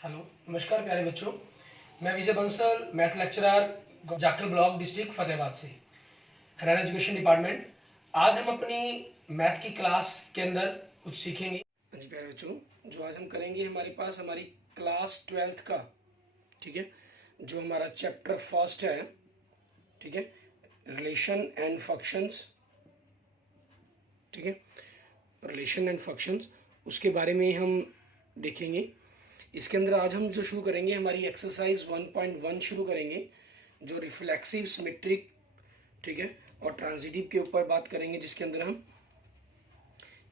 Hello, नमस्कार प्यारे बच्चों। मैं Vijay Bansal, math lecturer, Jakhal block, district Fatehabad से, हरियाणा एजुकेशन डिपार्टमेंट। आज हम अपनी मैथ की क्लास के अंदर कुछ सीखेंगे। हाँ जी प्यारे बच्चों, जो आज हम करेंगे हमारे पास हमारी क्लास 12th का, ठीक है, जो हमारा चैप्टर फर्स्ट है, ठीक है, रिलेशन एंड फंक्शंस, ठीक है, रिलेशन एंड फंक्शंस, उसके बारे में हम देखेंगे। इसके अंदर आज हम जो शुरू करेंगे हमारी एक्सरसाइज 1.1 शुरू करेंगे, जो रिफ्लेक्सिव, सिमेट्रिक, ठीक है, और ट्रांजिटिव के ऊपर बात करेंगे, जिसके अंदर हम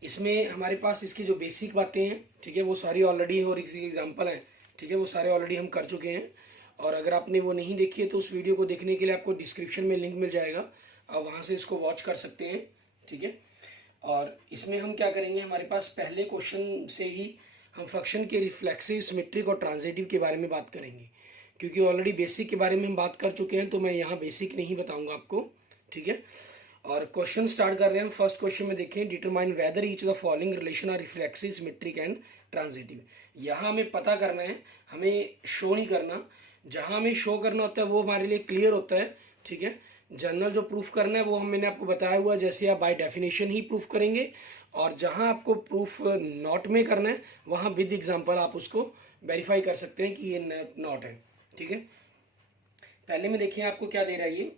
इसमें हमारे पास इसकी जो बेसिक बातें हैं, ठीक है, वो सारी ऑलरेडी, और इसके एग्जांपल हैं, ठीक है, वो सारे ऑलरेडी हम कर चुके हैं। और अगर आपने वो नहीं देखी है तो उस वीडियो को देखने के लिए आपको डिस्क्रिप्शन में लिंक मिल जाएगा, आप वहाँ से इसको वॉच कर सकते हैं, ठीक है। और इसमें हम क्या करेंगे, हमारे पास पहले क्वेश्चन से ही हम फंक्शन के रिफ्लेक्सिव, सिमेट्रिक और ट्रांजिटिव के बारे में बात करेंगे, क्योंकि ऑलरेडी बेसिक के बारे में हम बात कर चुके हैं, तो मैं यहाँ बेसिक नहीं बताऊंगा आपको, ठीक है। और क्वेश्चन स्टार्ट कर रहे हैं हम। फर्स्ट क्वेश्चन में देखें, determine whether each the following relation are reflexive, symmetric and transitive. यहाँ हमें पता करना है, हमें शो नहीं करना। जहाँ हमें शो करना होता है वो हमारे लिए क्लियर होता है, ठीक है। जनरल जो प्रूफ करना है वो मैंने आपको बताया हुआ, जैसे आप बाय डेफिनेशन ही प्रूफ करेंगे। और जहाँ आपको प्रूफ नॉट में करना है वहाँ विद एग्जांपल आप उसको वेरीफाई कर सकते हैं कि ये नॉट है, ठीक है। पहले में देखिए आपको क्या दे रहा है, ये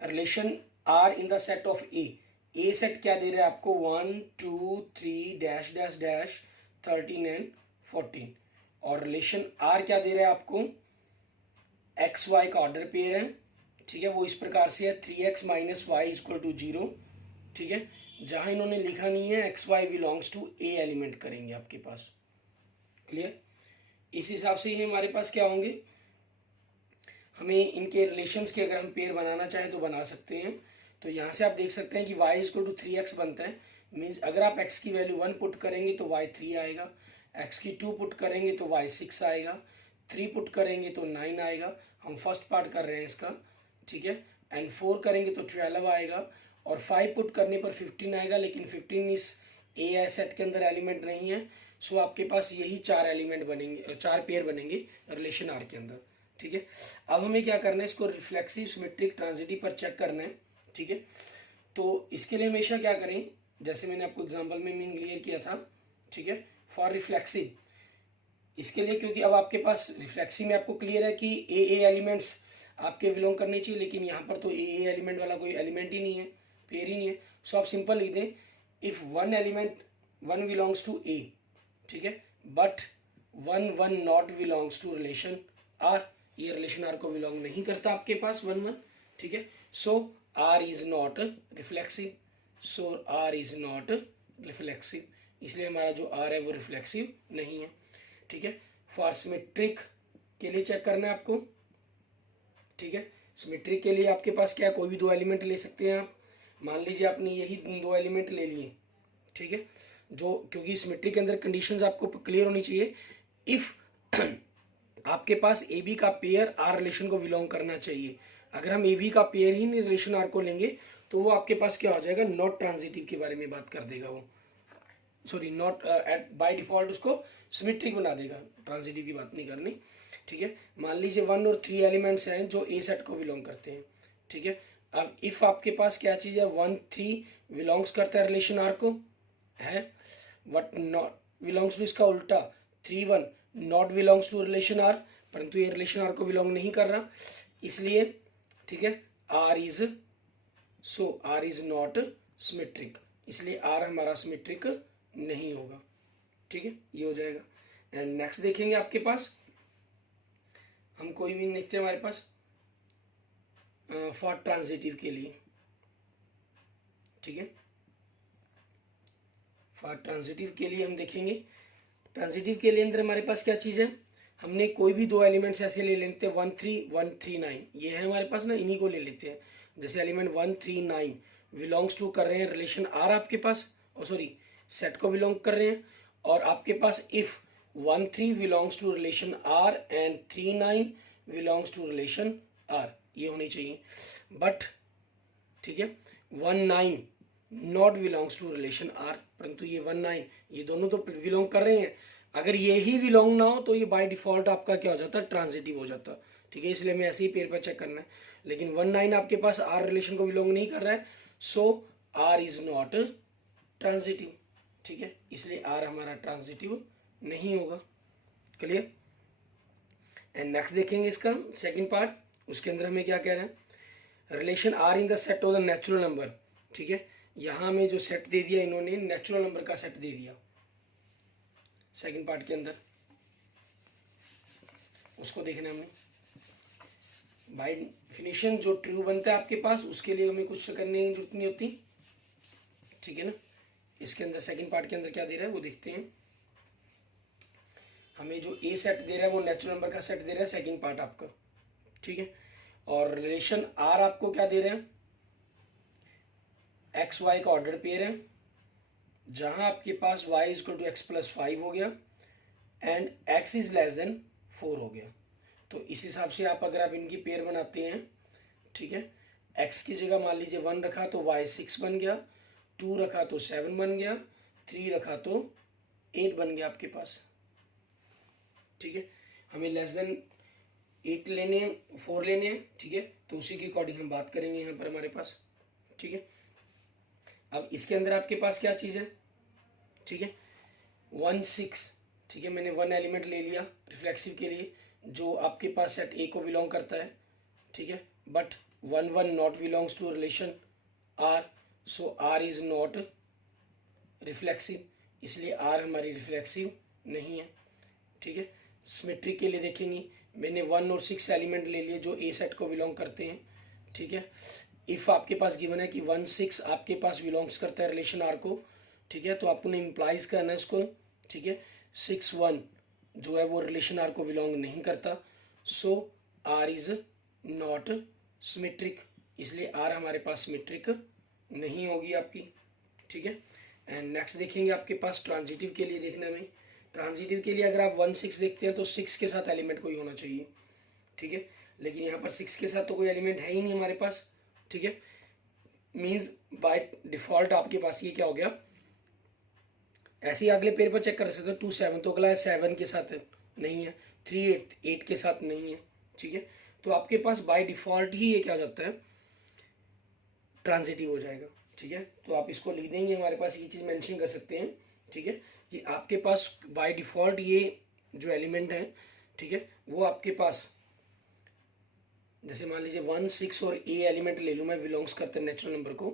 relation R in the set of a set क्या दे रहा है आपको, 1 2 3 डैश डैश डैश 13 एंड 14। और रिलेशन आर क्या दे रहा है आपको, एक्स वाई का ऑर्डर पेयर है, ठीक है, वो इस प्रकार से है 3x minus Y equal to 0, ठीक है। जहां इन्होंने लिखा नहीं है X Y belongs to a element करेंगे आपके पास, क्लियर। इस हिसाब से ही हमारे पास क्या होंगे, हमें इनके रिलेशंस के अगर हम पेयर बनाना चाहें तो बना सकते हैं। तो यहाँ से आप देख सकते हैं कि y इक्वल टू 3x बनता है, मीन्स अगर आप x की वैल्यू 1 पुट करेंगे तो y 3 आएगा, x की 2 पुट करेंगे तो y 6 आएगा, 3 पुट करेंगे तो 9 आएगा। हम फर्स्ट पार्ट कर रहे हैं इसका, ठीक है। एंड 4 करेंगे तो 12 आएगा, और 5 पुट करने पर 15 आएगा, लेकिन 15 इस ए सेट के अंदर एलिमेंट नहीं है। सो आपके पास यही 4 एलिमेंट बनेंगे, 4 पेयर बनेंगे रिलेशन आर के अंदर, ठीक है। अब हमें क्या करना है, इसको रिफ्लेक्सिव, सिमेट्रिक, ट्रांजिटिव पर चेक करना है, ठीक है। तो इसके लिए हमेशा क्या करें, जैसे मैंने आपको एग्जांपल में मीन क्लियर किया था, ठीक है, फॉर रिफ्लेक्सिव, इसके लिए, क्योंकि अब आपके पास रिफ्लेक्सिव में आपको क्लियर है कि ए एलिमेंट्स आपके बिलोंग करने चाहिए, लेकिन यहाँ पर तो ए एलिमेंट वाला कोई एलिमेंट ही नहीं है, पेयर ही नहीं है। सो आप सिंपल लिख दें, if one element one belongs to A, ठीक है, but one one not belongs to relation R, ये रिलेशन आर को बिलोंग नहीं करता आपके पास 1 1, ठीक है। So R is not reflexive, so R is not reflexive, इसलिए हमारा जो आर है वो रिफ्लेक्सिव नहीं है, ठीक है। फॉर सिमेट्रिक के लिए चेक करना है आपको, ठीक है। सिमेट्रिक के लिए आपके पास क्या है, कोई भी 2 एलिमेंट ले सकते हैं आप। मान लीजिए आपने यही 2 एलिमेंट ले लिए, ठीक है, जो, क्योंकि सिमेट्रिक के अंदर कंडीशंस आपको क्लियर होनी चाहिए। इफ आपके पास ए बी का पेयर आर रिलेशन को बिलोंग करना चाहिए। अगर हम ए बी का पेयर ही नहीं रिलेशन आर को लेंगे तो वो आपके पास क्या हो जाएगा, नॉट ट्रांजिटिव के बारे में बात कर देगा वो, sorry not at by default उसको सिमेट्रिक बना देगा, ट्रांजिटिव की बात नहीं करनी, ठीक है। मान लीजिए 1 और 3 एलिमेंट्स हैं जो ए सेट को बिलोंग करते हैं, ठीक है। अब इफ आपके पास क्या चीज़ है, 1 3 बिलोंग्स करता है रिलेशन आर को, है, बट नॉट बिलोंग्स टू इसका उल्टा 3 1 not belongs to relation R, परंतु ये रिलेशन आर को बिलोंग नहीं कर रहा, इसलिए, ठीक है, R is, so R is not symmetric, इसलिए आर हमारा सिमेट्रिक नहीं होगा, ठीक है, ये हो जाएगा। एंड नेक्स्ट देखेंगे आपके पास, हम कोई भी देखते हैं हमारे पास फॉर ट्रांजिटिव के लिए, ठीक है। फॉर ट्रांजिटिव के लिए हम देखेंगे, ट्रांजिटिव के लिए अंदर हमारे पास क्या चीज़ है, हमने कोई भी 2 एलिमेंट्स ऐसे ले लेते हैं 1 3 1 3 9, ये है हमारे पास ना, इन्हीं को ले लेते हैं। जैसे एलिमेंट 1 3 9 बिलोंग्स टू कर रहे हैं रिलेशन आर आपके पास, और सॉरी सेट को बिलोंग कर रहे हैं, और आपके पास if 1 3 belongs to relation R and 3 9 belongs to relation R, ये होनी चाहिए। बट, ठीक है, 1 9 not belongs to relation R, परंतु ये 1 9 ये दोनों तो बिलोंग कर रहे हैं, अगर ये ही बिलोंग ना हो तो ये बाय डिफॉल्ट आपका क्या हो जाता है, ट्रांजिटिव हो जाता है। ठीक है, इसलिए मैं ऐसे ही पेयर पर चेक करना है। लेकिन 1 9 आपके पास आर रिलेशन को बिलोंग नहीं कर रहा है, so R is not transitive. ठीक है, इसलिए आर हमारा ट्रांजिटिव नहीं होगा। क्लियर। एंड नेक्स्ट देखेंगे इसका सेकंड पार्ट। उसके अंदर हमें क्या कह रहे हैं, relation R in the set of the natural number. ठीक है, यहां हमें जो सेट दे दिया इन्होंने, नेचुरल नंबर का सेट दे दिया सेकंड पार्ट के अंदर, उसको देखना है हमने। बाय डेफिनेशन जो ट्रू बनता है आपके पास, उसके लिए हमें कुछ करने की जरूरत नहीं होती। ठीक है ना। इसके अंदर सेकंड पार्ट के अंदर क्या दे रहा है वो देखते हैं। हमें जो ए सेट दे रहा है वो नेचुरल नंबर का सेट दे रहा है सेकंड पार्ट आपका। ठीक है, और रिलेशन आर आपको क्या दे रहे हैं, एक्स वाई का ऑर्डर पेयर है, जहां आपके पास y is equal to X plus 5 हो गया and x is less than 4 हो गया। तो इस हिसाब से आप अगर आप इनकी पेयर बनाते हैं, ठीक है, x की जगह मान लीजिए 1 रखा तो y 6 बन गया, 2 रखा तो 7 बन गया, 3 रखा तो 8 बन गया आपके पास। ठीक है, हमें लेस देन 8 लेने हैं, 4 लेने हैं। ठीक है, तो उसी के अकॉर्डिंग हम बात करेंगे यहाँ पर हमारे पास। ठीक है, अब इसके अंदर आपके पास क्या चीज़ है, ठीक है, 1 6। ठीक है, मैंने 1 एलिमेंट ले लिया रिफ्लेक्सिव के लिए, जो आपके पास सेट ए को बिलोंग करता है। ठीक है, but 1 1 not belongs to relation R, so R is not reflexive, इसलिए आर हमारी रिफ्लेक्सिव नहीं है। ठीक है, सिमेट्री के लिए देखेंगे, मैंने 1 और 6 एलिमेंट ले लिए जो ए सेट को बिलोंग करते हैं। ठीक है, इफ़ आपके पास गिवन है कि 1 6 आपके पास बिलोंग्स करता है रिलेशन आर को, ठीक है, तो आपको ने इम्प्लाइज करना है इसको। ठीक है, 6 1 जो है वो रिलेशन आर को बिलोंग नहीं करता, सो आर इज नॉट सिमेट्रिक, इसलिए आर हमारे पास सिमेट्रिक नहीं होगी आपकी। ठीक है, एंड नेक्स्ट देखेंगे आपके पास ट्रांजिटिव के लिए देखना में। ट्रांजिटिव के लिए अगर आप 1 6 देखते हैं तो 6 के साथ एलिमेंट कोई होना चाहिए। ठीक है, लेकिन यहाँ पर 6 के साथ तो कोई एलिमेंट है ही नहीं हमारे पास। ठीक है, मीन्स बाय डिफॉल्ट आपके पास ये क्या हो गया, ऐसे ही अगले पेयर पर चेक कर सकते हो। 2 7 तो अगला है 7 के साथ नहीं है, 3 8 8 के साथ नहीं है। ठीक है, तो आपके पास बाय डिफॉल्ट ही ये क्या हो जाता है, ट्रांजिटिव हो जाएगा। ठीक है, तो आप इसको लिख देंगे, हमारे पास ये चीज़ मेंशन कर सकते हैं। ठीक है, कि आपके पास बाय डिफॉल्ट ये जो एलिमेंट है, ठीक है, वो आपके पास जैसे मान लीजिए 1 6 और ए एलिमेंट ले लूँ मैं, बिलोंग्स करते हैं नेचुरल नंबर को।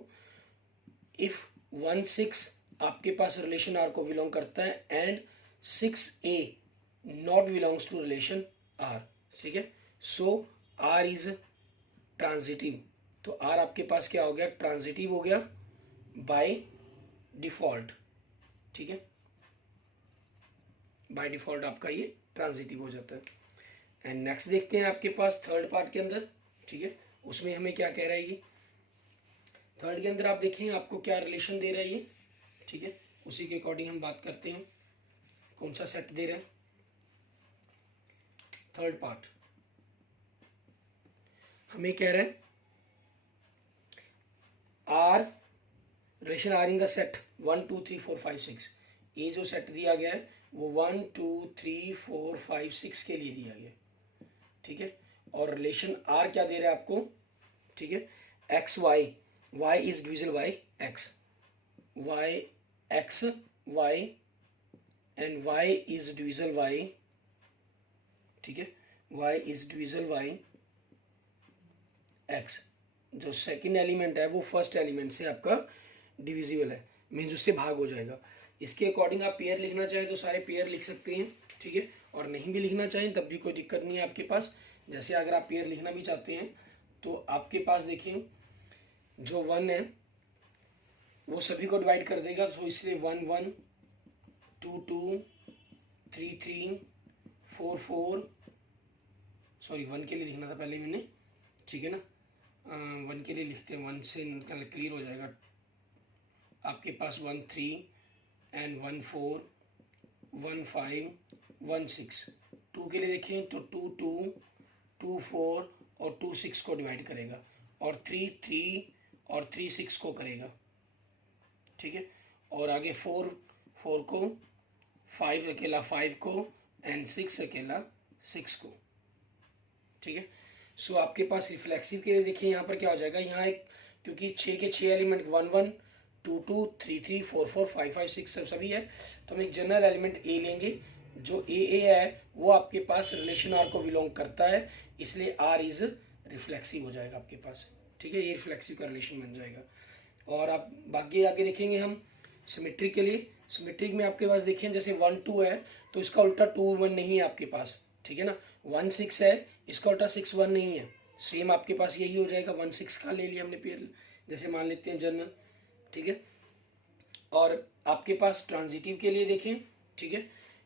इफ 1 6 आपके पास रिलेशन आर को बिलोंग करता है and 6 a not belongs to relation R. ठीक है, सो आर इज ट्रांजिटिव, तो आर आपके पास क्या हो गया, ट्रांजिटिव हो गया बाय डिफॉल्ट। ठीक है, बाय डिफॉल्ट आपका ये ट्रांजिटिव हो जाता है। एंड नेक्स्ट देखते हैं आपके पास थर्ड पार्ट के अंदर। ठीक है, उसमें हमें क्या कह रहा है ये, थर्ड के अंदर आप देखें आपको क्या रिलेशन दे रहा है ये। ठीक है, उसी के अकॉर्डिंग हम बात करते हैं कौन सा सेट दे रहा है। थर्ड पार्ट हमें कह रहा है R relation R in the set 1 2 3 4 5 6। ये जो सेट दिया गया है वो 1 2 3 4 5 6 के लिए दिया गया है। ठीक है, और रिलेशन आर क्या दे रहा है आपको, ठीक है, X Y, Y is divisible by X, Y X Y and Y is divisible by, ठीक है, Y is divisible by X. जो सेकंड एलिमेंट है वो फर्स्ट एलिमेंट से आपका डिविजिबल है, मीन्स उससे भाग हो जाएगा। इसके अकॉर्डिंग आप पेयर लिखना चाहें तो सारे पेयर लिख सकते हैं। ठीक है, और नहीं भी लिखना चाहें तब भी कोई दिक्कत नहीं है आपके पास। जैसे अगर आप पेयर लिखना भी चाहते हैं तो आपके पास देखिए जो 1 है वो सभी को डिवाइड कर देगा, तो इसलिए 1 1 2 2 3 3 4 4, सॉरी 1 के लिए लिखना था पहले मैंने। ठीक है ना, 1 के लिए लिखते हैं, 1 से क्लियर हो जाएगा। आपके पास 1 3 एंड 1 4 1 5 1 6। 2 के लिए देखें तो 2 2 2 4 और 2 6 को डिवाइड करेगा, और 3 3 और 3 6 को करेगा। ठीक है, और आगे 4 4 को 5 अकेला 5 को एंड 6 अकेला 6 को, ठीक है। सो आपके पास रिफ्लेक्सिव के लिए देखिए यहाँ पर क्या हो जाएगा, यहाँ एक क्योंकि 6 के 6 एलिमेंट 1 1 2 2 3 3 4 4 5 5 6 सब सभी है, तो हम एक जनरल एलिमेंट ए लेंगे। जो ए है वो आपके पास रिलेशन आर को बिलोंग करता है, इसलिए आर इज रिफ्लेक्सिव हो जाएगा आपके पास, ठीक है। ये रिफ्लेक्सिव का रिलेशन बन जाएगा। और आप बाकी आगे देखेंगे हम सिमेट्रिक के लिए। सिमेट्रिक में आपके पास देखिए जैसे 1 2 है तो इसका उल्टा 2 1 नहीं है आपके पास, ठीक है ना। 1 6 है, इसका उल्टा 6 1 नहीं है। सेम आपके पास यही हो जाएगा, 1 6 का ले लिया हमने पेयर, जैसे मान लेते हैं जनरल, ठीक है। और आपके पास ट्रांजिटिव के लिए देखें, ठीक है,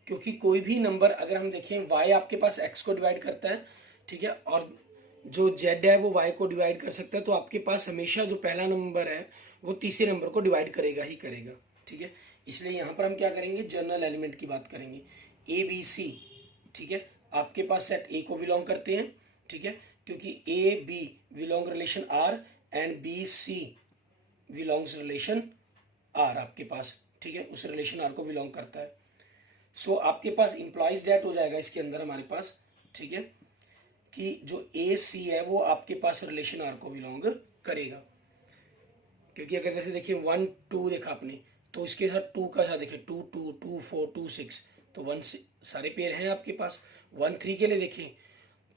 क्योंकि कोई भी नंबर अगर हम देखें y आपके पास x को डिवाइड करता है, ठीक है, और जो z है वो y को डिवाइड कर सकता है, तो आपके पास हमेशा जो पहला नंबर है वो तीसरे नंबर को डिवाइड करेगा ही करेगा, ठीक है। इसलिए यहाँ पर हम क्या करेंगे, जनरल एलिमेंट की बात करेंगे। ए बी सी, ठीक है, आपके पास सेट ए को बिलोंग करते हैं, ठीक है, क्योंकि A B belong relation R and B C belongs relation R आपके पास, ठीक है, उस रिलेशन आर को बिलोंग करता है। सो आपके पास इम्प्लॉइज डेट हो जाएगा इसके अंदर हमारे पास, ठीक है, कि जो ए सी है वो आपके पास रिलेशन आर को बिलोंग करेगा। क्योंकि अगर जैसे देखिए 1 2 देखा आपने, तो इसके साथ 2 का साथ देखिए 2 2 2 4 2 6, तो 1 सारे पेयर हैं आपके पास। 1 3 के लिए देखें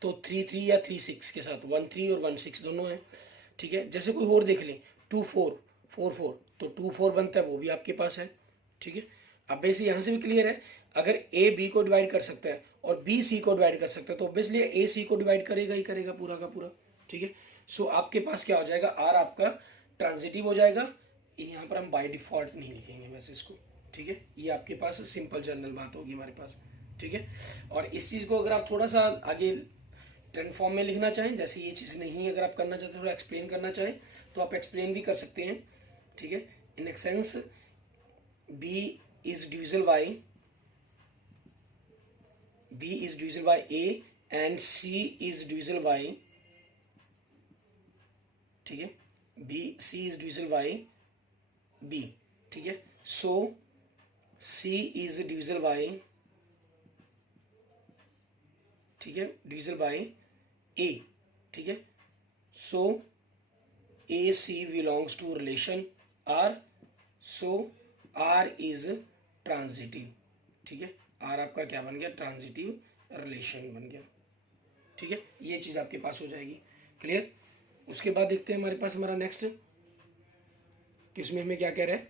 तो 3 3 या 3 6 के साथ 1 3 और 1 6 दोनों हैं, ठीक है। जैसे कोई और देख लें 2 4 4 4, तो 2 4 बनता है, वो भी आपके पास है, ठीक है। अब वैसे यहाँ से भी क्लियर है, अगर ए बी को डिवाइड कर सकता है और बी सी को डिवाइड कर सकता है, तो ऑब्वियसली ए सी को डिवाइड करेगा ही करेगा पूरा का पूरा, ठीक है। सो आपके पास क्या हो जाएगा, आर आपका ट्रांजिटिव हो जाएगा। यहाँ पर हम बाय डिफॉल्ट नहीं लिखेंगे वैसे इसको, ठीक है। ये आपके पास सिंपल जनरल बात होगी हमारे पास, ठीक है। और इस चीज़ को अगर आप थोड़ा सा आगे ट्रेंड फॉर्म में लिखना चाहें, जैसे ये चीज़ नहीं अगर आप करना चाहते, थोड़ा एक्सप्लेन करना चाहें, तो आप एक्सप्लेन भी कर सकते हैं, ठीक है। इन एक्सेंस B is divisible by B is divisible by A and C is divisible by, ठीक है, C is divisible by B, ठीक है। So C is divisible by, ठीक है, divisible by A, ठीक है। So AC belongs to relation R, so R is transitive, ठीक है। आर आपका क्या बन गया, ट्रांजिटिव रिलेशन बन गया, ठीक है। ये चीज़ आपके पास हो जाएगी, क्लियर। उसके बाद देखते हैं हमारे पास हमारा नेक्स्ट कि इसमें हमें क्या कह रहा है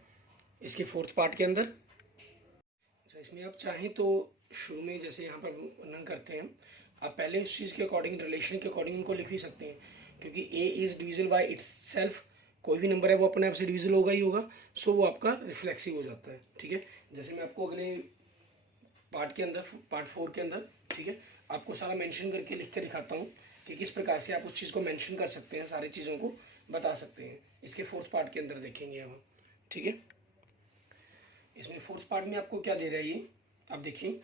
इसके फोर्थ पार्ट के अंदर। अच्छा, इसमें आप चाहें तो शुरू में जैसे यहाँ पर वर्णन करते हैं, आप पहले उस चीज़ के अकॉर्डिंग, रिलेशन के अकॉर्डिंग उनको लिख भी सकते हैं, क्योंकि A is divisible by itself, कोई भी नंबर है वो अपने आप से डिविजिबल होगा ही होगा, सो वो आपका रिफ्लेक्सिव हो जाता है, ठीक है। जैसे मैं आपको अगले पार्ट के अंदर, पार्ट 4 के अंदर, ठीक है, आपको सारा मेंशन करके लिख के दिखाता हूँ कि किस प्रकार से आप उस चीज़ को मेंशन कर सकते हैं, सारी चीज़ों को बता सकते हैं। इसके फोर्थ पार्ट के अंदर देखेंगे हम, ठीक है। इसमें फोर्थ पार्ट में आपको क्या दे रहा है ये, आप देखिए,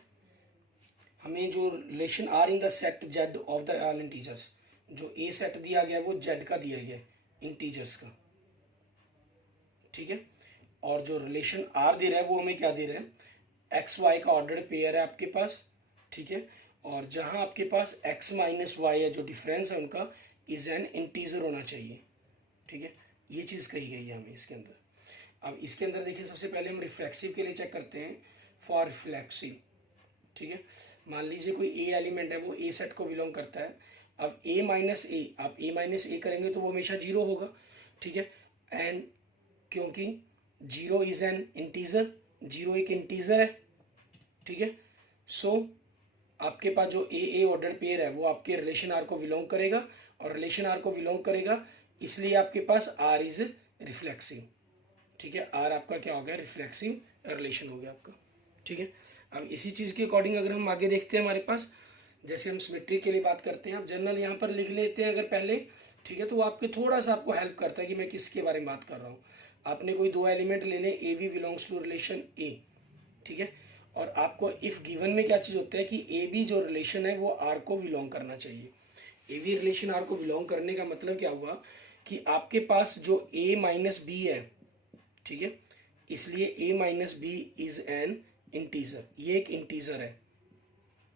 हमें जो relation R in the set Z of the all integers, जो ए सेट दिया गया है वो जेड का दिया गया है, इंटीजर्स का, ठीक है। और जो रिलेशन आर दे रहा है वो हमें क्या दे रहा है, एक्स वाई का ऑर्डर्ड पेयर है आपके पास, ठीक है। और जहां आपके पास एक्स माइनस वाई है, जो डिफरेंस है उनका, इज एन इंटीजर होना चाहिए, ठीक है। ये चीज़ कही गई है हमें इसके अंदर। अब इसके अंदर देखिए, सबसे पहले हम रिफ्लेक्सिव के लिए चेक करते हैं, फॉर रिफ्लेक्सिव, ठीक है। मान लीजिए कोई ए एलिमेंट है, वो ए सेट को बिलोंग करता है। अब ए माइनस ए, आप ए माइनस ए करेंगे तो वो हमेशा जीरो होगा, ठीक है। एंड क्योंकि zero is an integer, zero एक इंटीजर है, ठीक है। सो आपके पास जो ए ऑर्डर पेयर है वो आपके रिलेशन आर को बिलोंग करेगा, और रिलेशन आर को बिलोंग करेगा, इसलिए आपके पास आर इज रिफ्लेक्सिव, ठीक है। आर आपका क्या हो गया, रिफ्लेक्सिव रिलेशन हो गया आपका, ठीक है। अब इसी चीज़ के अकॉर्डिंग अगर हम आगे देखते हैं हमारे पास, जैसे हम सिमेट्री के लिए बात करते हैं, आप जनरल यहाँ पर लिख लेते हैं अगर पहले, ठीक है, तो वो आपके थोड़ा सा आपको हेल्प करता है कि मैं किसके बारे में बात कर रहा हूँ। आपने कोई दो एलिमेंट ले लें, A B belongs to relation A, ठीक है। और आपको इफ गिवन में क्या चीज़ होता है कि ए बी जो रिलेशन है वो आर को बिलोंग करना चाहिए। ए बी रिलेशन आर को बिलोंग करने का मतलब क्या हुआ कि आपके पास जो ए माइनस बी है, ठीक है, इसलिए A minus B is an integer, ये एक इंटीजर है,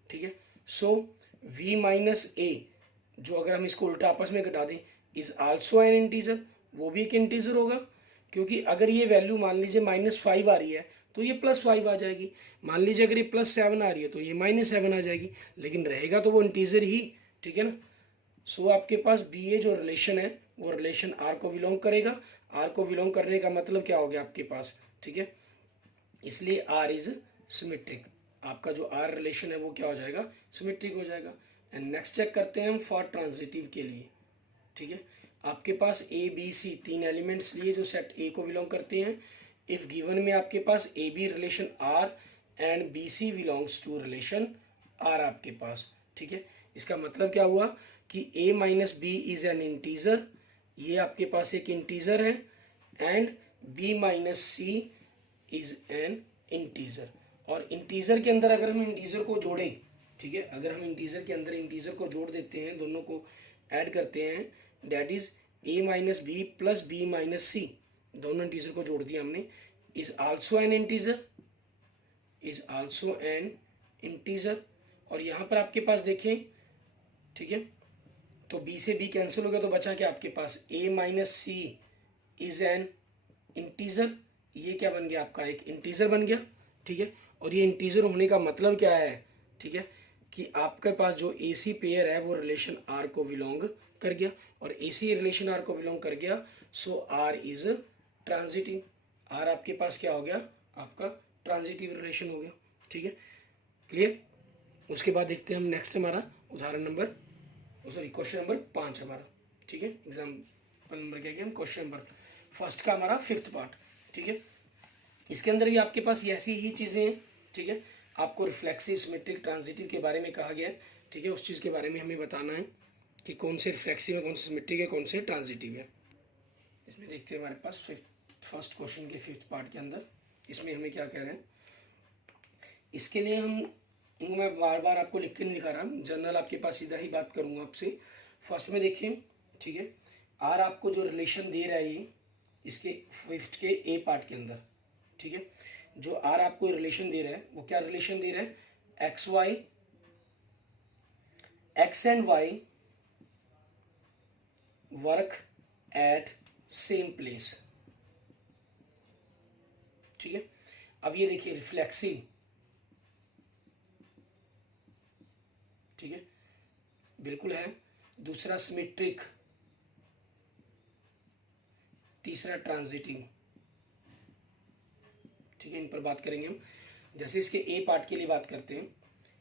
ठीक है। सो v माइनस a, जो अगर हम इसको उल्टा आपस में घटा दें, इज आल्सो एन इंटीजर, वो भी एक इंटीजर होगा, क्योंकि अगर ये वैल्यू मान लीजिए -5 आ रही है तो ये +5 आ जाएगी, मान लीजिए अगर ये +7 आ रही है तो ये -7 आ जाएगी, लेकिन रहेगा तो वो इंटीजर ही, ठीक है ना। सो आपके पास बी ए जो रिलेशन है वो रिलेशन आर को बिलोंग करेगा, आर को बिलोंग करने का मतलब क्या हो गया आपके पास, ठीक है, इसलिए आर इज सिमेट्रिक, आपका जो आर रिलेशन है वो क्या हो जाएगा, सिमेट्रिक हो जाएगा। एंड नेक्स्ट चेक करते हैं हम फॉर ट्रांजिटिव के लिए, ठीक है। आपके पास ए बी सी 3 एलिमेंट्स लिए जो सेट ए को बिलोंग करते हैं, इफ गिवन में आपके पास A B relation R and B C belongs to relation R आपके पास, ठीक है। इसका मतलब क्या हुआ कि a minus B is an integer, ये आपके पास एक इंटीजर है, and b minus C is an integer. और इंटीजर के अंदर अगर हम इंटीजर को जोड़ें, ठीक है, अगर हम इंटीजर के अंदर इंटीजर को जोड़ देते हैं, दोनों को ऐड करते हैं, that is a minus B plus b minus C, दोनों इंटीजर को जोड़ दिया हमने, is also an integer, is also an integer. और यहाँ पर आपके पास देखें, ठीक है, तो b से b कैंसिल हो गया तो बचा क्या आपके पास, a minus C is an integer, ये क्या बन गया आपका, एक इंटीजर बन गया, ठीक है। और ये इंटीजर होने का मतलब क्या है, ठीक है, कि आपके पास जो ए सी पेयर है वो रिलेशन आर को बिलोंग कर गया, और ए सी रिलेशन आर को बिलोंग कर गया, सो आर इज ट्रांजिटिव, आर आपके पास क्या हो गया, आपका ट्रांजिटिव रिलेशन हो गया, ठीक है, क्लियर। उसके बाद देखते हैं हम नेक्स्ट, हमारा उदाहरण नंबर, सॉरी क्वेश्चन नंबर 5 हमारा, ठीक है, एग्जाम्पल नंबर क्या गया, क्वेश्चन नंबर फर्स्ट का हमारा 5th पार्ट, ठीक है। इसके अंदर भी आपके पास ऐसी ही चीज़ें हैं, ठीक है, आपको रिफ्लेक्सिव, सिमेट्रिक, ट्रांजिटिव के बारे में कहा गया है, ठीक है, उस चीज़ के बारे में हमें बताना है कि कौन से रिफ्लेक्सिव है, कौन से सिमेट्रिक है, कौन से ट्रांजिटिव है। इसमें देखते हैं हमारे पास फर्स्ट क्वेश्चन के 5th पार्ट के अंदर, इसमें हमें क्या कह रहे हैं, इसके लिए हम, इनको मैं बार बार आपको लिख के नहीं दिखा रहा, जनरल आपके पास सीधा ही बात करूँगा आपसे। फर्स्ट में देखिए, ठीक है, आर आपको जो रिलेशन दे रहा है ये इसके 5th के ए पार्ट के अंदर, ठीक है, जो आर आपको रिलेशन दे रहा है वो क्या रिलेशन दे रहा है, X Y, X and Y work at same place, ठीक है। अब ये देखिए रिफ्लेक्सिव, ठीक है, बिल्कुल है, दूसरा सिमेट्रिक, तीसरा ट्रांजिटिव, ठीक है, इन पर बात करेंगे हम। जैसे इसके ए पार्ट के लिए बात करते हैं,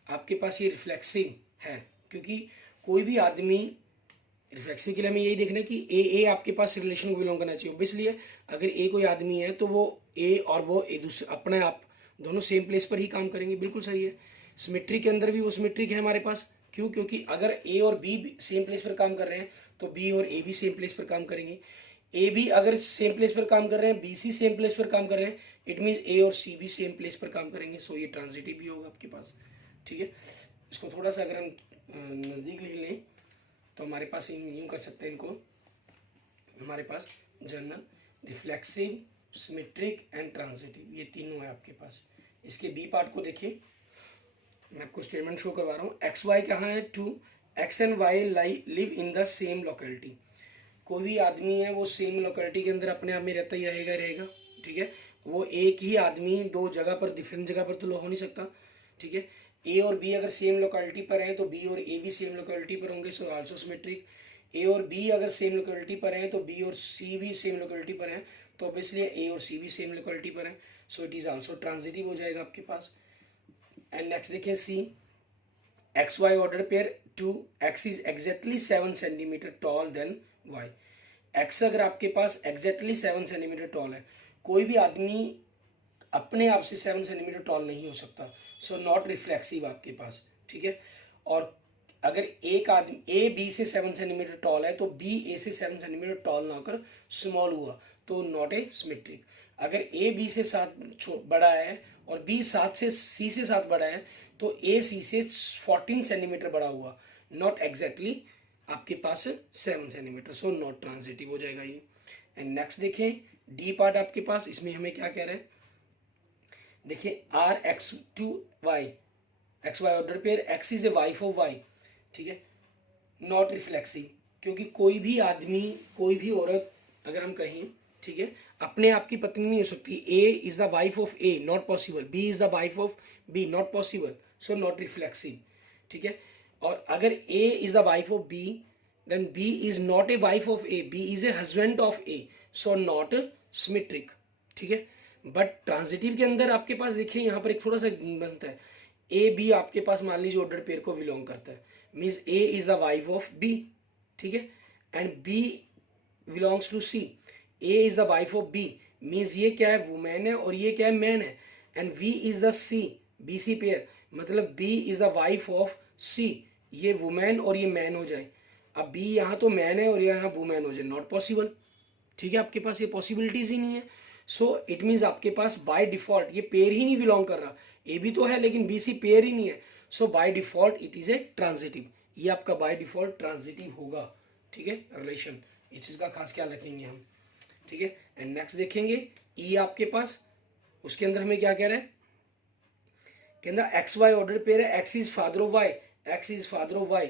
आपके पास ये रिफ्लेक्सिव है, क्योंकि कोई भी आदमी, रिफ्लेक्सिव के लिए हमें यही देखना है कि ए आपके पास रिलेशन को बिलोंग करना चाहिए, ऑब्वियसली है, अगर ए कोई आदमी है तो वो ए और वो ए दूसरे अपने आप दोनों सेम प्लेस पर ही काम करेंगे, बिल्कुल सही है। सिमेट्री के अंदर भी वो सिमेट्रिक है हमारे पास, क्यों, क्योंकि अगर ए और बी सेम प्लेस पर काम कर रहे हैं तो बी और ए भी सेम प्लेस पर काम करेंगे, ए बी अगर सेम प्लेस पर काम कर रहे हैं, बी सी सेम प्लेस पर काम कर रहे हैं, इट मीन्स ए और सी भी सेम प्लेस पर काम करेंगे, सो ये ट्रांजिटिव भी होगा आपके पास, ठीक है। इसको थोड़ा सा अगर हम नज़दीक लिख लें तो हमारे पास यूँ कर सकते हैं इनको, हमारे पास general, reflexive, symmetric and transitive, ये तीनों है आपके पास। इसके बी पार्ट को देखिए, मैं आपको स्टेटमेंट शो करवा रहा हूँ, एक्स वाई कहाँ है, to X and Y live in the same locality, कोई भी आदमी है वो सेम लोकेलिटी के अंदर अपने आप में रहता ही रहेगा, ठीक है, वो एक ही आदमी दो जगह पर, डिफरेंट जगह पर तो हो नहीं सकता, ठीक है। ए और बी अगर सेम लोकेलिटी पर हैं तो बी और ए भी सेम लोकेलिटी पर होंगे, सो आल्सो सिमेट्रिक। ए और बी अगर सेम लोकेलिटी पर हैं तो बी और सी भी सेम लोकेलिटी पर हैं, तो ऑब्वियसली ए और सी भी सेम लोकेलिटी पर हैं, so it is also transitive हो जाएगा आपके पास। एंड नेक्स्ट देखिए C, X Y order pair, to X is exactly 7 centimetre tall than Y, X अगर आपके पास एग्जैक्टली 7 सेंटीमीटर टॉल है, कोई भी आदमी अपने आप से 7 सेंटीमीटर टॉल नहीं हो सकता, सो नॉट रिफ्लेक्सिव आपके पास, ठीक है। और अगर एक आदमी ए बी से 7 सेंटीमीटर टॉल है तो बी ए से 7 सेंटीमीटर टॉल ना होकर स्मॉल हुआ तो नॉट ए सिमेट्रिक। अगर ए बी से 7 बड़ा है और बी 7 से सी से 7 बड़ा है तो ए सी से 14 सेंटीमीटर बड़ा हुआ, नॉट एग्जैक्टली आपके पास 7 सेंटीमीटर, सो नॉट ट्रांजिटिव हो जाएगा ये। एंड नेक्स्ट देखें डी पार्ट आपके पास, इसमें हमें क्या कह रहे हैं, देखिए R X to Y, X Y order pair, X is a wife of Y, ठीक है, नॉट रिफ्लेक्सिव, क्योंकि कोई भी आदमी, कोई भी औरत अगर हम कहें, ठीक है, अपने आप की पत्नी नहीं हो सकती। A is the wife of A, not possible. B is the wife of B, not possible, so not reflexive, ठीक है। और अगर A is the wife of B, then B is not a wife of A, B is a husband of A, so not symmetric, ठीक है। But transitive के अंदर आपके पास देखिए यहाँ पर एक थोड़ा सा बनता है, ए बी आपके पास मान लीजिए ऑर्डर पेयर को बिलोंग करता है, means A is the wife of B, ठीक है, and B belongs to C, A is the wife of B, means ये क्या है, वुमेन है और ये क्या है, मैन है, and V is the C, B C pair, मतलब B is the wife of C, ये वुमेन और ये मैन हो जाए। अब बी यहाँ तो मैन है और यहाँ वुमेन हो जाए, नॉट पॉसिबल, ठीक है, आपके पास ये पॉसिबिलिटीज ही नहीं है। सो इट मीन्स आपके पास बाय डिफॉल्ट ये पेयर ही नहीं बिलोंग कर रहा, ए भी तो है लेकिन बी सी पेयर ही नहीं है, so by default it is a transitive, ये आपका बाय डिफॉल्ट ट्रांजिटिव होगा, ठीक है, रिलेशन, इस चीज का खास ख्याल रखेंगे हम, ठीक है। एंड नेक्स्ट देखेंगे ई आपके पास, उसके अंदर हमें क्या कह रहा है, कहना एक्स वाई ऑर्डर पेयर है, X is father of Y, X is father of Y,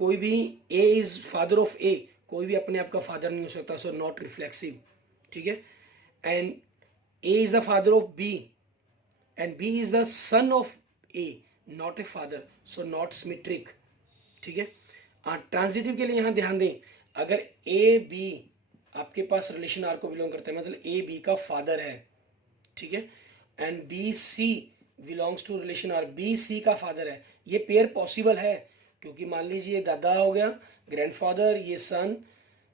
कोई भी A is father of A, कोई भी अपने आप का फादर नहीं हो सकता, सो नॉट रिफ्लेक्सिव, ठीक है। And A is the father of B and B is the son of A, not a father, so not symmetric, ठीक है। ट्रांजिटिव के लिए यहाँ ध्यान दें, अगर ए बी आपके पास रिलेशन आर को बिलोंग करता है, मतलब ए बी का फादर है, ठीक है, and B C belongs to relation R, B C का फादर है, ये पेयर पॉसिबल है, क्योंकि मान लीजिए दादा हो गया, ग्रैंडफादर, ये सन,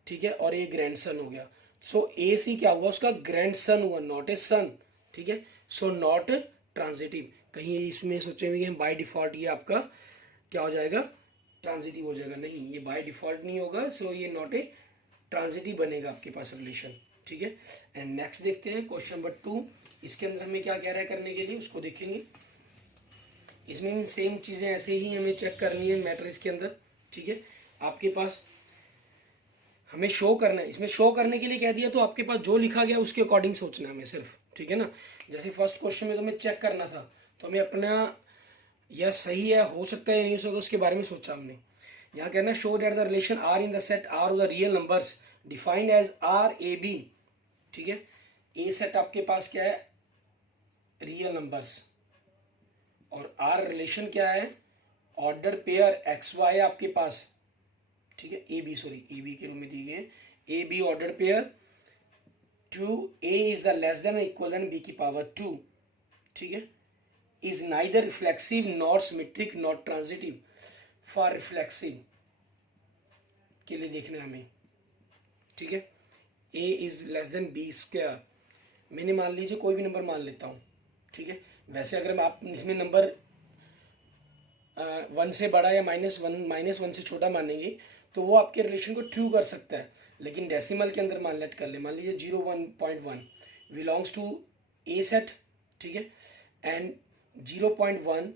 ठीक है, और ये ग्रैंडसन हो गया, सो ए सी क्या हुआ, उसका ग्रैंडसन हुआ, नॉट ए सन, ठीक है, सो नॉट ट्रांजिटिव। कहीं इसमें सोचेंगे कि हम बाय डिफॉल्ट ये आपका क्या हो जाएगा, ट्रांजिटिव हो जाएगा, नहीं, ये बाय डिफॉल्ट नहीं होगा, सो ये नॉट ए ट्रांजिटिव बनेगा आपके पास रिलेशन, ठीक है। एंड नेक्स्ट देखते हैं क्वेश्चन नंबर 2, इसके अंदर हमें क्या कह रहा है करने के लिए, उसको देखेंगे। इसमें सेम चीज़ें ऐसे ही हमें चेक करनी है मैटर इसके अंदर, ठीक है। आपके पास हमें शो करना है, इसमें शो करने के लिए कह दिया तो आपके पास जो लिखा गया उसके अकॉर्डिंग सोचना है हमें सिर्फ, ठीक है ना। जैसे फर्स्ट क्वेश्चन में तो हमें चेक करना था, तो हमें अपना यह सही है, हो सकता है या नहीं हो सकता, उसके बारे में सोचा हमने। यहाँ कहना है show that the relation R in the set R of the real numbers defined as R A B, ठीक है। ए सेट आपके पास क्या है, रियल नंबर्स, और आर रिलेशन क्या है, ऑर्डर पेयर एक्स वाई आपके पास, ठीक है, A B, sorry A B के रूप में दी गए, A B order pair, to A is the less than equal than B की पावर 2, ठीक है, is neither reflexive not symmetric not transitive. For reflexive के लिए देखना है हमें, ठीक है, A is less than B square, मैंने मान लीजिए कोई भी नंबर मान लेता हूँ, ठीक है। वैसे अगर आप इसमें नंबर 1 से बड़ा या -1 से छोटा मानेंगे तो वो आपके रिलेशन को ट्रू कर सकता है, लेकिन डेसिमल के अंदर कर ले, मान लीजिए 0.1 बिलोंग्स टू ए सेट, ठीक है, एंड 0.1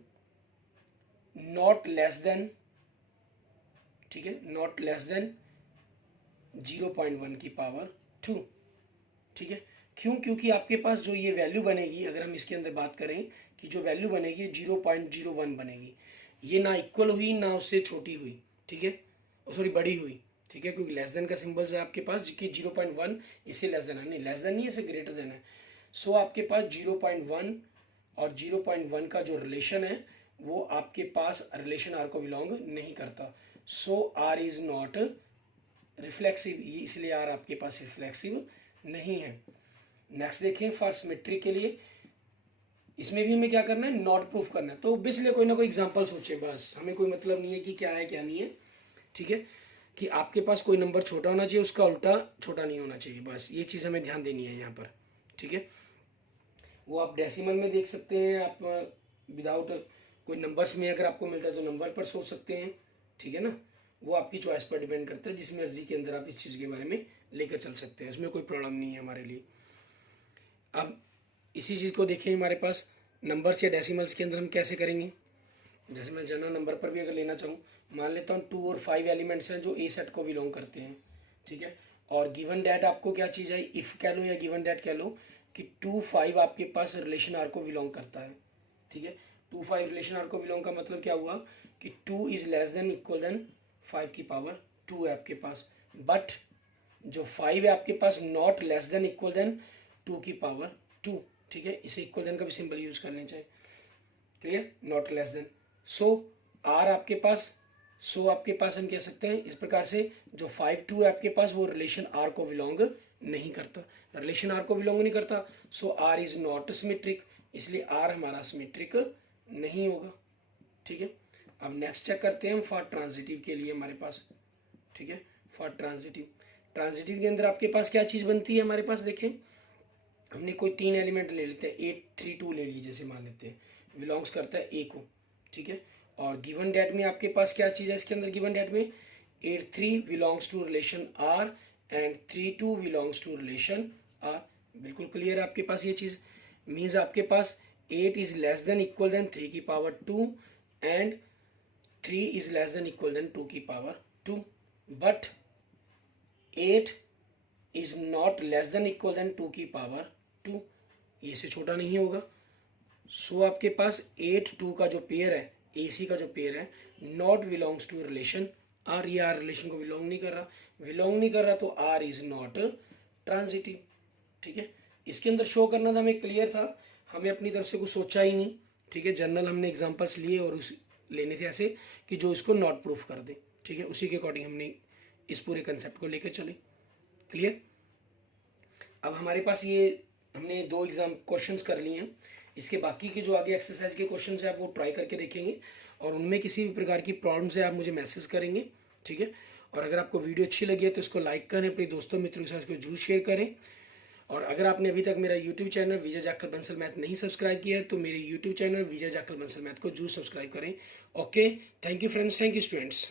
नॉट लेस देन, ठीक है, नॉट लेस देन 0.1 की पावर 2, ठीक है। क्यों, क्योंकि आपके पास जो ये वैल्यू बनेगी, अगर हम इसके अंदर बात करें कि जो वैल्यू बनेगी 0.01 बनेगी, ये ना इक्वल हुई ना उससे छोटी हुई, ठीक है, सॉरी बड़ी हुई, ठीक है, क्योंकि लेस देन का सिंबल्स है आपके पास कि 0.1 इससे लेस देन है, नहीं लेस देन नहीं, इससे ग्रेटर देन है। सो आपके पास 0.1 और 0.1 का जो रिलेशन है वो आपके पास रिलेशन आर को बिलोंग नहीं करता, सो आर इज नॉट रिफ्लेक्सिव, इसलिए आर आपके पास रिफ्लेक्सिव नहीं है। नेक्स्ट देखें फॉर सिमेट्री के लिए, इसमें भी हमें क्या करना है, नॉट प्रूफ करना है, तो ऑब्वियसली कोई ना कोई एग्जांपल सोचे, बस हमें कोई मतलब नहीं है कि क्या है क्या नहीं है, ठीक है, कि आपके पास कोई नंबर छोटा होना चाहिए, उसका उल्टा छोटा नहीं होना चाहिए, बस ये चीज़ हमें ध्यान देनी है यहाँ पर, ठीक है। वो आप डेसिमल में देख सकते हैं, आप विदाउट कोई नंबर्स में अगर आपको मिलता है तो नंबर पर सोच सकते हैं, ठीक है ना, वो आपकी चॉइस पर डिपेंड करता है, जिस मर्जी के अंदर आप इस चीज़ के बारे में लेकर चल सकते हैं, उसमें कोई प्रॉब्लम नहीं है हमारे लिए। अब इसी चीज़ को देखें, हमारे पास नंबर्स या डेसिमल्स के अंदर हम कैसे करेंगे, जैसे मैं जनरल नंबर पर भी अगर लेना चाहूँ, मान लेता हूँ 2 और 5 एलिमेंट्स हैं जो ए सेट को बिलोंग करते हैं, ठीक है, और गिवन डैट आपको क्या चीज़ है, इफ़ कह लो या गिवन डैट कह लो कि 2 5 आपके पास रिलेशन आर को बिलोंग करता है, ठीक है। 2 5 रिलेशन आर को बिलोंग का मतलब क्या हुआ कि 2 is less than equal than 5 की पावर 2 है आपके पास, बट जो 5 है आपके पास not less than equal than 2 की पावर 2, ठीक है। इसे इक्वल देन का भी सिंबल यूज करने चाहिए, clear, not less than. So R आपके पास, आपके पास हम कह सकते हैं इस प्रकार से, जो 5 2 है आपके पास वो रिलेशन आर को बिलोंग नहीं करता, रिलेशन आर को बिलोंग नहीं करता, सो आर इज नॉट सिमेट्रिक, इसलिए आर हमारा सिमेट्रिक नहीं होगा, ठीक है। अब नेक्स्ट चेक करते हैं हम फॉर ट्रांजिटिव के लिए हमारे पास, ठीक है। फॉर ट्रांजिटिव, ट्रांजिटिव के अंदर आपके पास क्या चीज़ बनती है हमारे पास, देखें हमने कोई 3 एलिमेंट ले लेते हैं, 8 3 2 ले लीजिए, जैसे मान लेते हैं बिलोंग्स करता है ए को, ठीक है। और गिवन डेट में आपके पास क्या चीज़ है इसके अंदर, गिवन डेट में 8 3 belongs to relation R and 3 2 belongs to relation R, बिल्कुल क्लियर है आपके पास ये चीज़। मीन्स आपके पास 8 is less than equal than 3 की power 2 and 3 is less than equal than 2 की power 2, but 8 is not less than equal than 2 की पावर 2, ये से छोटा नहीं होगा। सो आपके पास 8 2 का जो पेयर है, AC का जो पेयर है, not belongs to relation R, ये आर रिलेशन को बिलोंग नहीं कर रहा, बिलोंग नहीं कर रहा तो आर इज नॉट ट्रांजिटिव, ठीक है। इसके अंदर शो करना था हमें, क्लियर था, हमें अपनी तरफ से कुछ सोचा ही नहीं, ठीक है। जनरल हमने एग्जांपल्स लिए और उस लेने थे ऐसे कि जो इसको नॉट प्रूफ कर दे, ठीक है, उसी के अकॉर्डिंग हमने इस पूरे कंसेप्ट को लेकर चले, क्लियर। अब हमारे पास ये हमने 2 एग्जाम क्वेश्चंस कर लिए हैं, इसके बाकी के जो आगे एक्सरसाइज के क्वेश्चंस हैं आप वो ट्राई करके देखेंगे, और उनमें किसी भी प्रकार की प्रॉब्लम्स है आप मुझे मैसेज करेंगे, ठीक है। और अगर आपको वीडियो अच्छी लगी है तो इसको लाइक करें, अपने दोस्तों मित्रों के साथ इसको जरूर शेयर करें, और अगर आपने अभी तक मेरा यूट्यूब चैनल विजय जाखल बंसल मैथ नहीं सब्सक्राइब किया है तो मेरे यूट्यूब चैनल विजय जाखल बंसल मैथ को जरूर सब्सक्राइब करें। Okay, thank you friends, thank you students.